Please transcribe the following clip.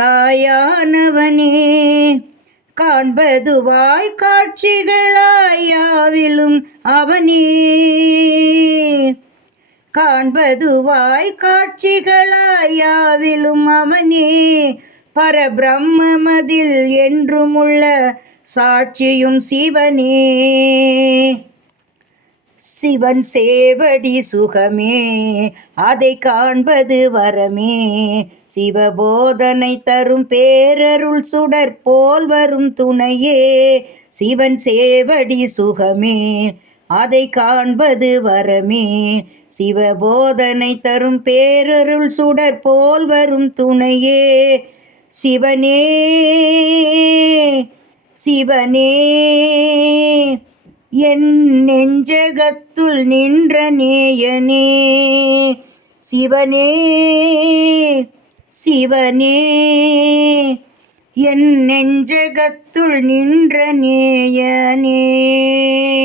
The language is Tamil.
தாயானவனே. காண்பதுவாய் காட்சிகளாயாவிலும் அவனே. காண்பதுவாய் காட்சிகளாயாவிலும் அவனே. பரபிரம்மமதில் என்றுமுள்ள சாட்சியும் சிவனே. சிவன் சேவடி சுகமே, அதை காண்பது வரமே. சிவபோதனை தரும் பேரருள் சுடர் போல் வரும் துணையே. சிவன் சேவடி சுகமே, அதை காண்பது வரமே. சிவபோதனை தரும் பேரருள் சுடர் போல் வரும் துணையே. சிவனே சிவனே என் நெஞ்சகத்துள் நின்ற நேயனே. சிவனே சிவனே என் நெஞ்சகத்துள் நின்ற நேயனே.